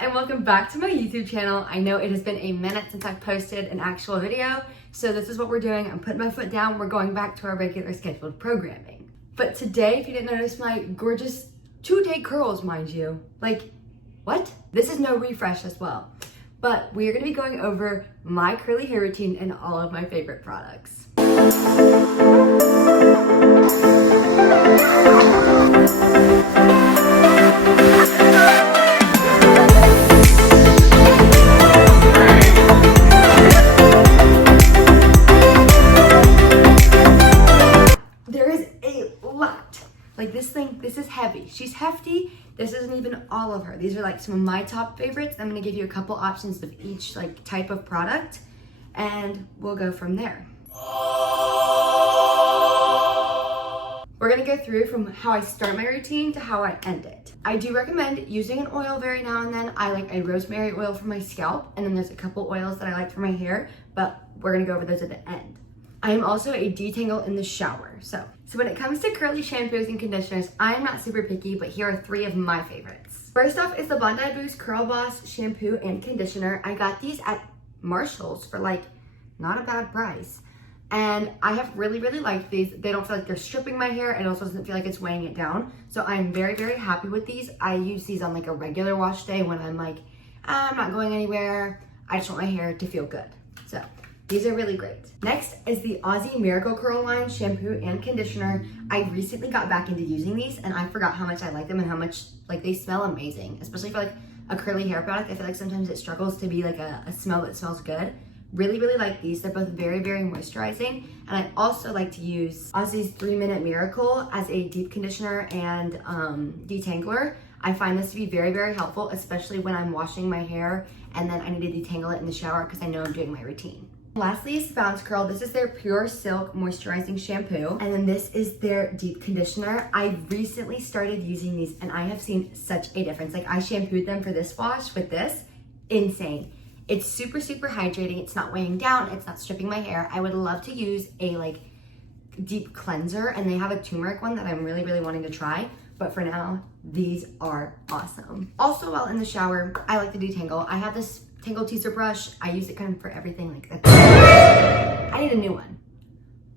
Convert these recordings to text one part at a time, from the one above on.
and welcome back to my YouTube channel. I know it has been a minute since I've posted an actual video, so this is what we're doing. I'm putting my foot down. We're going back to our regular scheduled programming. But today, if you didn't notice my gorgeous 2-day curls, mind you, like, what? This is no refresh as well. But we are gonna be going over my curly hair routine and all of my favorite products. Like this is heavy. She's hefty. This isn't even all of her. These are like some of my top favorites. I'm gonna give you a couple options of each like type of product and we'll go from there. We're gonna go through from how I start my routine to how I end it. I do recommend using an oil very now and then. I like a rosemary oil for my scalp, and then there's a couple oils that I like for my hair, but we're gonna go over those at the end. I am also a detangle in the shower. So when it comes to curly shampoos and conditioners, I am not super picky, but here are 3 of my favorites. First off is the Bondi Boost Curl Boss shampoo and conditioner. I got these at Marshall's for like not a bad price. And I have really liked these. They don't feel like they're stripping my hair. It also doesn't feel like it's weighing it down. So I'm very happy with these. I use these on like a regular wash day when I'm like, I'm not going anywhere. I just want my hair to feel good. So these are really great. Next is the Aussie Miracle Curl Line shampoo and conditioner. I recently got back into using these and I forgot how much I like them and how much like they smell amazing, especially for like a curly hair product. I feel like sometimes it struggles to be like a smell that smells good. Really like these. They're both very moisturizing. And I also like to use Aussie's 3-Minute Miracle as a deep conditioner and detangler. I find this to be very helpful, especially when I'm washing my hair and then I need to detangle it in the shower because I know I'm doing my routine. Lastly is Bounce Curl. This is their Pure Silk Moisturizing Shampoo. And then this is their Deep Conditioner. I recently started using these and I have seen such a difference. Like I shampooed them for this wash with this. Insane. It's super hydrating. It's not weighing down. It's not stripping my hair. I would love to use a like deep cleanser, and they have a turmeric one that I'm really wanting to try. But for now, these are awesome. Also, while in the shower, I like to detangle. I have this Tangle Teaser brush. I use it kind of for everything like that. I need a new one.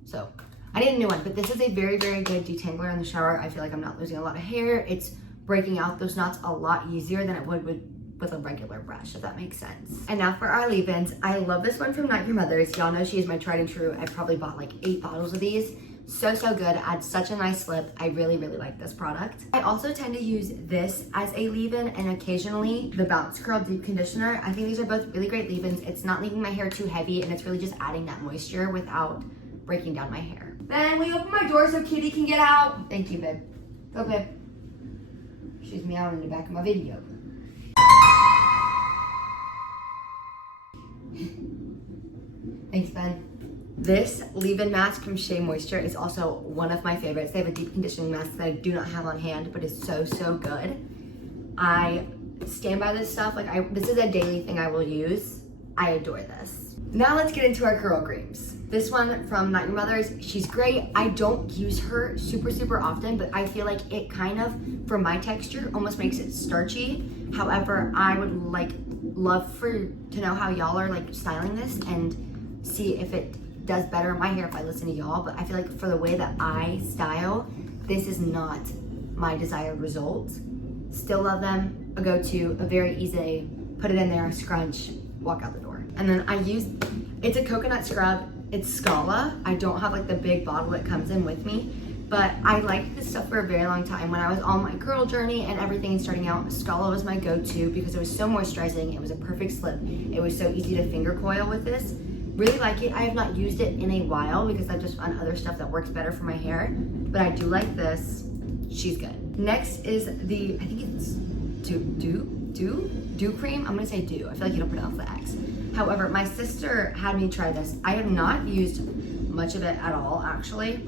So I need a new one, but this is a very good detangler in the shower. I feel like I'm not losing a lot of hair. It's breaking out those knots a lot easier than it would with a regular brush, if that makes sense. And now for our leave-ins. I love this one from Not Your Mother's. Y'all know she is my tried and true. I probably bought like 8 bottles of these. So good. Adds such a nice slip. I really like this product. I also tend to use this as a leave-in and occasionally the Bounce Curl Deep Conditioner. I think these are both really great leave-ins. It's not leaving my hair too heavy and it's really just adding that moisture without breaking down my hair. Then we open my door so Kitty can get out. Thank you, babe. Go, babe. She's meowing in the back of my video. Thanks, Ben. This leave-in mask from Shea Moisture is also one of my favorites. They have a deep conditioning mask that I do not have on hand, but it's so good. I stand by this stuff. Like this is a daily thing I will use. I adore this. Now let's get into our curl creams. This one from Not Your Mother's, she's great. I don't use her super often, but I feel like it kind of, for my texture, almost makes it starchy. However, I would love to know how y'all are like styling this and see if it does better in my hair if I listen to y'all. But I feel like for the way that I style, this is not my desired result. Still love them. A go-to, a very easy, put it in there, scrunch, walk out the door. And then I use, it's a coconut scrub. It's Scala. I don't have like the big bottle that comes in with me, but I liked this stuff for a very long time. When I was on my curl journey and everything starting out, Scala was my go-to because it was so moisturizing. It was a perfect slip. It was so easy to finger coil with this. Really like it. I have not used it in a while because I've just found other stuff that works better for my hair, but I do like this. She's good. Next is the, I think it's Dew Cream. I'm gonna say Dew. I feel like you don't pronounce the X. However, my sister had me try this. I have not used much of it at all, actually.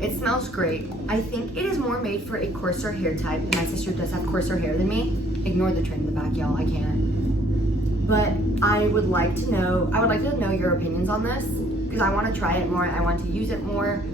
It smells great. I think it is more made for a coarser hair type, and my sister does have coarser hair than me. Ignore the train in the back, y'all. I can't. But I would like to know your opinions on this because I want to try it more. I want to use it more,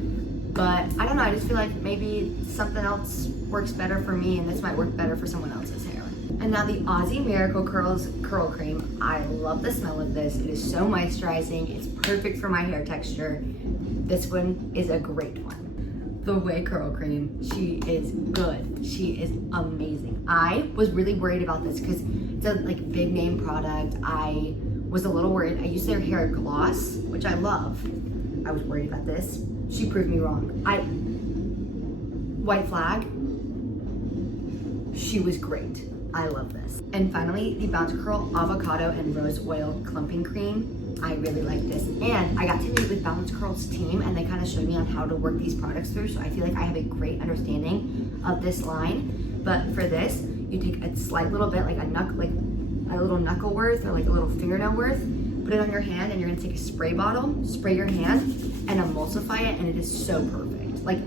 but I don't know. I just feel like maybe something else works better for me and this might work better for someone else's hair. And now the Aussie Miracle Curls Curl Cream. I love the smell of this. It is so moisturizing. It's perfect for my hair texture. This one is a great one. The Way Curl Cream, she is good. She is amazing. I was really worried about this because it's a like big name product. I was a little worried. I used their hair gloss, which I love. I was worried about this. She proved me wrong. White flag, she was great. I love this. And finally, the Bounce Curl Avocado and Rose Oil Clumping Cream. I really like this. And I got to meet with Bounce Curl's team and they kind of showed me on how to work these products through. So I feel like I have a great understanding of this line. But for this, you take a slight little bit, like a little knuckle worth or like a little fingernail worth, put it on your hand and you're gonna take a spray bottle, spray your hand and emulsify it, and it is so perfect. Like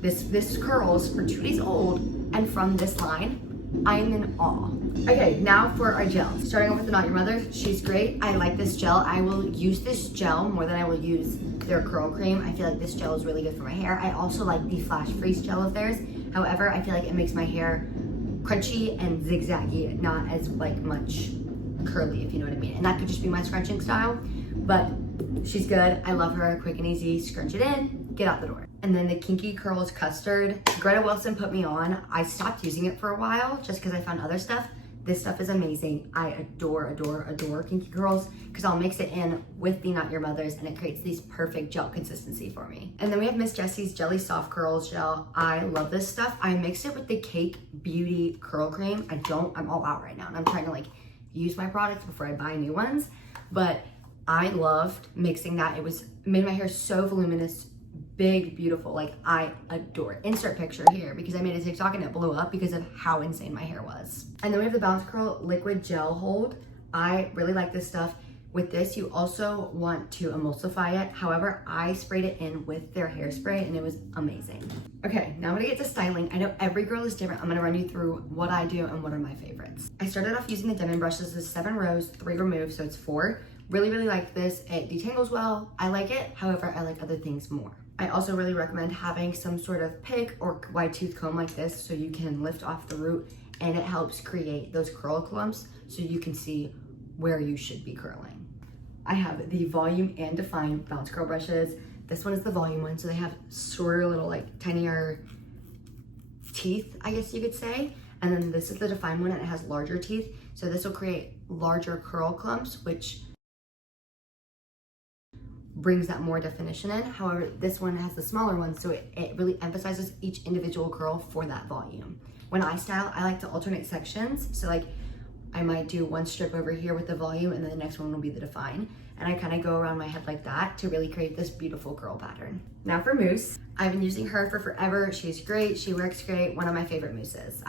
this curls for 2 days old, and from this line, I'm in awe. Okay, now for our gel. Starting off with the Not Your Mother, she's great. I like this gel. I will use this gel more than I will use their curl cream. I feel like this gel is really good for my hair. I also like the Flash Freeze gel of theirs. However, I feel like it makes my hair crunchy and zigzaggy, not as like much curly, if you know what I mean. And that could just be my scrunching style, but she's good. I love her. Quick and easy. Scrunch it in, get out the door. And then the Kinky Curls Custard. Greta Wilson put me on. I stopped using it for a while just because I found other stuff. This stuff is amazing. I adore, adore, adore Kinky Curls because I'll mix it in with the Not Your Mother's and it creates these perfect gel consistency for me. And then we have Miss Jessie's Jelly Soft Curls Gel. I love this stuff. I mixed it with the Cake Beauty Curl Cream. I'm all out right now and I'm trying to like use my products before I buy new ones. But I loved mixing that. It made my hair so voluminous, big, beautiful. Like I adore it. Insert picture here because I made a TikTok and it blew up because of how insane my hair was. And then we have the Bounce Curl Liquid Gel Hold. I really like this stuff. With this, you also want to emulsify it. However, I sprayed it in with their hairspray and it was amazing. Okay, now I'm gonna get to styling. I know every girl is different. I'm gonna run you through what I do and what are my favorites. I started off using the Denman brushes. This is 7 rows, 3 remove, so it's 4. Really, really like this. It detangles well. I like it. However, I like other things more. I also really recommend having some sort of pick or wide tooth comb like this so you can lift off the root and it helps create those curl clumps so you can see where you should be curling. I have the Volume and Define Bounce Curl brushes. This one is the volume one, so they have shorter little like tinier teeth, I guess you could say. And then this is the Define one and it has larger teeth. So this will create larger curl clumps, which brings that more definition in. However, this one has the smaller one, so it really emphasizes each individual curl for that volume. When I style, I like to alternate sections. So like I might do one strip over here with the volume and then the next one will be the Define. And I kind of go around my head like that to really create this beautiful curl pattern. Now for mousse, I've been using her for forever. She's great, she works great. One of my favorite mousses.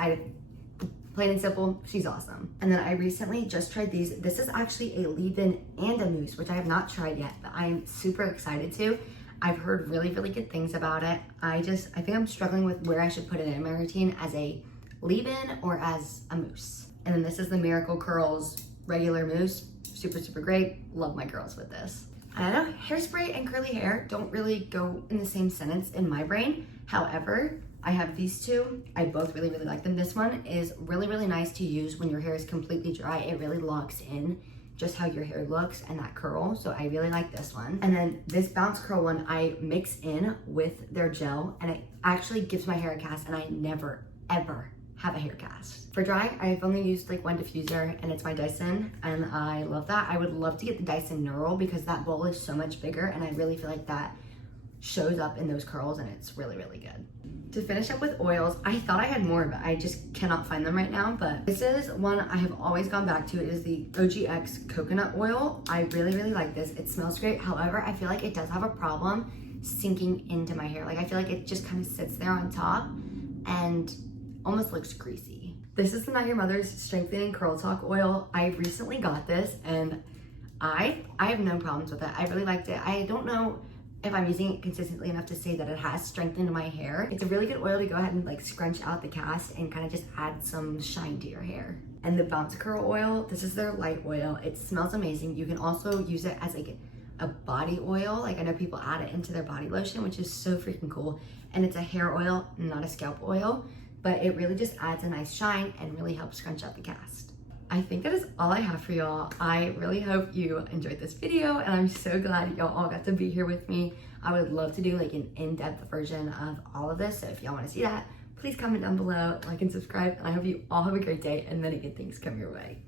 Plain and simple, she's awesome. And then I recently just tried these. This is actually a leave-in and a mousse, which I have not tried yet, but I'm super excited to. I've heard really, really good things about it. I think I'm struggling with where I should put it in my routine, as a leave-in or as a mousse. And then this is the Miracle Curls regular mousse. Super, super great. Love my girls with this. I know hairspray and curly hair don't really go in the same sentence in my brain. However, I have these two. I both really, really like them. This one is really, really nice to use when your hair is completely dry. It really locks in just how your hair looks and that curl. So I really like this one. And then this Bounce Curl one, I mix in with their gel and it actually gives my hair a cast, and I never, ever have a hair cast. For dry, I've only used like one diffuser and it's my Dyson and I love that. I would love to get the Dyson Neural because that bowl is so much bigger and I really feel like that shows up in those curls and it's really, really good. To finish up with oils, I thought I had more, but I just cannot find them right now. But this is one I have always gone back to. It is the OGX coconut oil. I really, really like this. It smells great. However, I feel like it does have a problem sinking into my hair. Like I feel like it just kind of sits there on top and almost looks greasy. This is the Not Your Mother's Strengthening Curl Talk oil. I recently got this and I have no problems with it. I really liked it. I don't know if I'm using it consistently enough to say that it has strengthened my hair. It's a really good oil to go ahead and like scrunch out the cast and kind of just add some shine to your hair. And the Bounce Curl oil, this is their light oil. It smells amazing. You can also use it as like a body oil. Like I know people add it into their body lotion, which is so freaking cool. And it's a hair oil, not a scalp oil. but it really just adds a nice shine and really helps scrunch out the cast. I think that is all I have for y'all. I really hope you enjoyed this video, and I'm so glad y'all all got to be here with me. I would love to do like an in-depth version of all of this, so if y'all want to see that, please comment down below, like and subscribe, and I hope you all have a great day and many good things come your way.